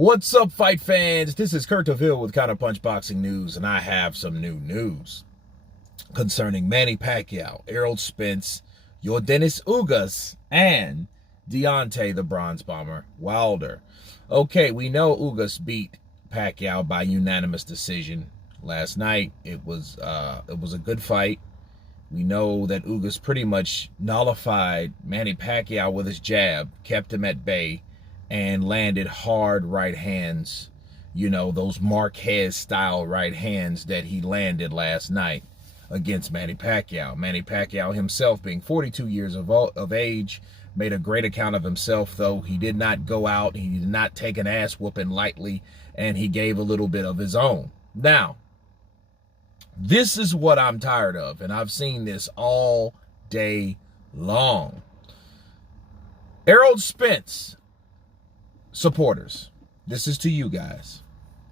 What's up, fight fans? This is Kurt DeVille with Counterpunch Boxing News, and I have some new news concerning Manny Pacquiao, Errol Spence, Yordenis Ugas, and Deontay the Bronze Bomber Wilder. Okay, we know Ugas beat Pacquiao by unanimous decision last night. It was a good fight. We know that Ugas pretty much nullified Manny Pacquiao with his jab, kept him at bay, and landed hard right hands, those Marquez-style right hands that he landed last night against Manny Pacquiao. Manny Pacquiao himself, being 42 years of age, made a great account of himself, though. He did not go out. He did not take an ass whooping lightly, and he gave a little bit of his own. Now, this is what I'm tired of, and I've seen this all day long. Errol Spence supporters, this is to you guys.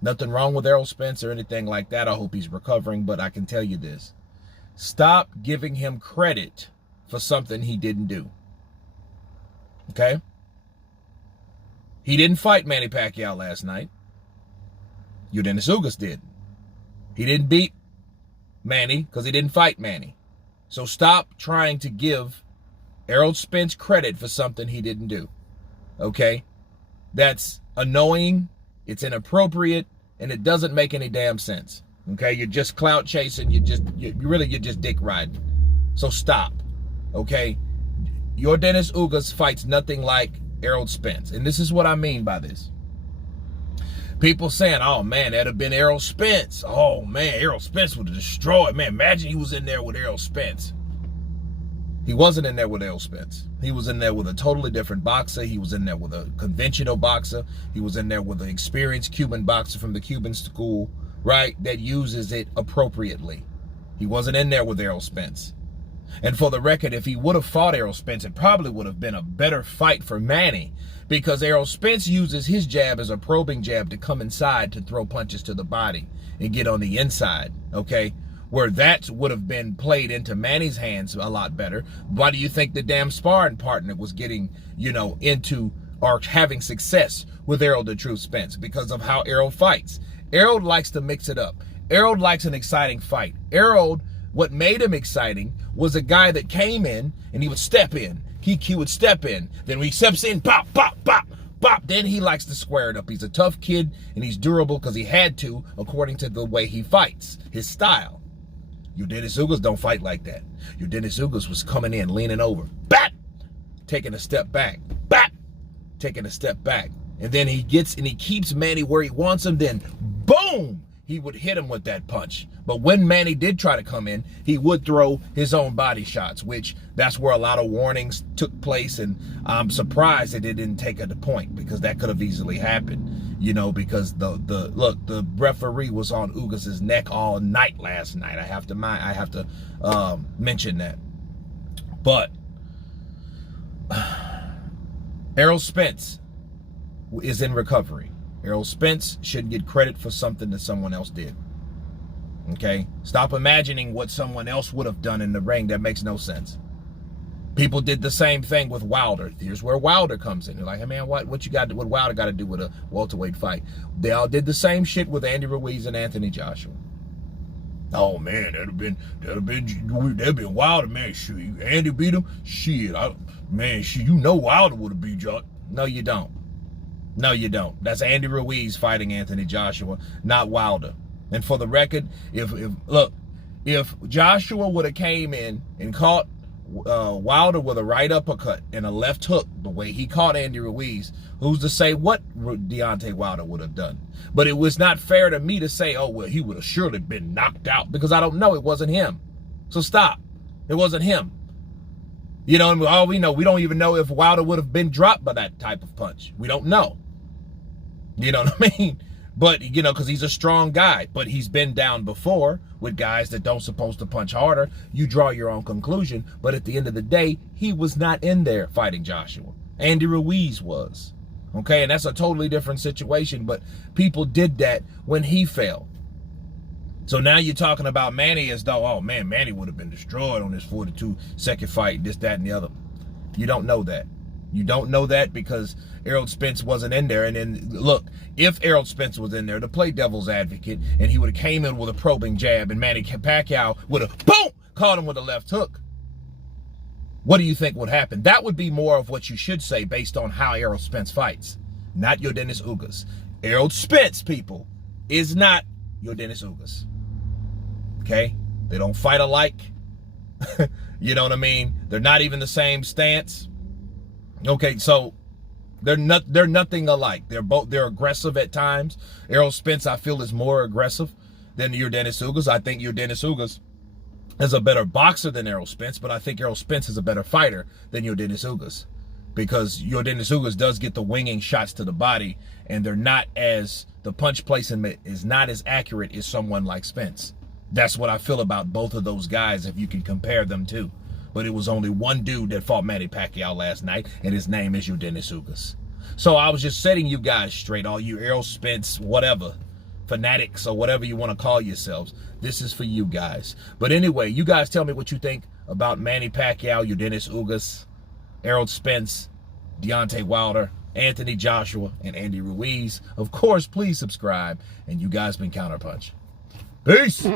Nothing wrong with Errol Spence or anything like that. I hope he's recovering, but I can tell you this. Stop giving him credit for something he didn't do. Okay? He didn't fight Manny Pacquiao last night. Yordenis Ugas did. He didn't beat Manny because he didn't fight Manny. So stop trying to give Errol Spence credit for something he didn't do. Okay? That's annoying, it's inappropriate, and it doesn't make any damn sense. Okay? You're just clout chasing, you're just dick riding. So stop. Okay? Yordenis Ugas fights nothing like Errol Spence. And this is what I mean by this. People saying, oh man, that'd have been Errol Spence. Oh man, Errol Spence would have destroyed. Man, imagine he was in there with Errol Spence. He wasn't in there with Errol Spence. He was in there with a totally different boxer. He was in there with a conventional boxer. He was in there with an experienced Cuban boxer from the Cuban school, right, that uses it appropriately. He wasn't in there with Errol Spence. And for the record, if he would have fought Errol Spence, it probably would have been a better fight for Manny, because Errol Spence uses his jab as a probing jab to come inside to throw punches to the body and get on the inside, okay? Where that would have been played into Manny's hands a lot better. Why do you think the damn sparring partner was getting, into or having success with Errol the True Spence? Because of how Errol fights. Errol likes to mix it up. Errol likes an exciting fight. Errol, what made him exciting was a guy that came in and he would step in. He would step in. Then when he steps in, pop, pop, pop, pop. Then he likes to square it up. He's a tough kid and he's durable because he had to, according to the way he fights, his style. Yordenis Ugas don't fight like that. Yordenis Ugas was coming in, leaning over, bat, taking a step back, bat, taking a step back. And then he gets and he keeps Manny where he wants him, then boom, he would hit him with that punch. But when Manny did try to come in, he would throw his own body shots, which that's where a lot of warnings took place. And I'm surprised that it didn't take at the point, because that could have easily happened. Because the referee was on Ugas's neck all night last night. I have to mention that. But Errol Spence is in recovery. Errol Spence shouldn't get credit for something that someone else did. Okay? Stop imagining what someone else would have done in the ring. That makes no sense. People did the same thing with Wilder. Here's where Wilder comes in. They're like, hey man, what Wilder got to do with a welterweight fight? They all did the same shit with Andy Ruiz and Anthony Joshua. Oh man, that'd have been Wilder, man. Shit, Andy beat him. Shit, Wilder would have beat Joshua. No, you don't. No, you don't. That's Andy Ruiz fighting Anthony Joshua, not Wilder. And for the record, if Joshua would have came in and caught Wilder with a right uppercut and a left hook, the way he caught Andy Ruiz, who's to say what Deontay Wilder would have done? But it was not fair to me to say, oh, well, he would have surely been knocked out, because I don't know. It wasn't him. So stop. It wasn't him. All we know, we don't even know if Wilder would have been dropped by that type of punch. We don't know. You know what I mean? But, because he's a strong guy. But he's been down before with guys that don't supposed to punch harder. You draw your own conclusion. But at the end of the day, he was not in there fighting Joshua. Andy Ruiz was. Okay? And that's a totally different situation. But people did that when he fell. So now you're talking about Manny as though, oh man, Manny would have been destroyed on this 42-second fight, this, that, and the other. You don't know that. You don't know that because Errol Spence wasn't in there. And then, look, if Errol Spence was in there to play devil's advocate and he would have came in with a probing jab and Manny Pacquiao would have, boom, caught him with a left hook, what do you think would happen? That would be more of what you should say based on how Errol Spence fights, not Yordenis Ugas. Errol Spence, people, is not Yordenis Ugas. Okay? They don't fight alike. You know what I mean? They're not even the same stance. Okay, so they're nothing alike. They're aggressive at times. Errol Spence, I feel, is more aggressive than Yordenis Ugas. I think Yordenis Ugas is a better boxer than Errol Spence, but I think Errol Spence is a better fighter than Yordenis Ugas, because Yordenis Ugas does get the winging shots to the body, and the punch placement is not as accurate as someone like Spence. That's what I feel about both of those guys, if you can compare them to. But it was only one dude that fought Manny Pacquiao last night, and his name is Yordenis Ugas. So I was just setting you guys straight, all you Errol Spence, whatever, fanatics or whatever you want to call yourselves. This is for you guys. But anyway, you guys tell me what you think about Manny Pacquiao, Yordenis Ugas, Errol Spence, Deontay Wilder, Anthony Joshua, and Andy Ruiz. Of course, please subscribe, and you guys been Counterpunch. Peace.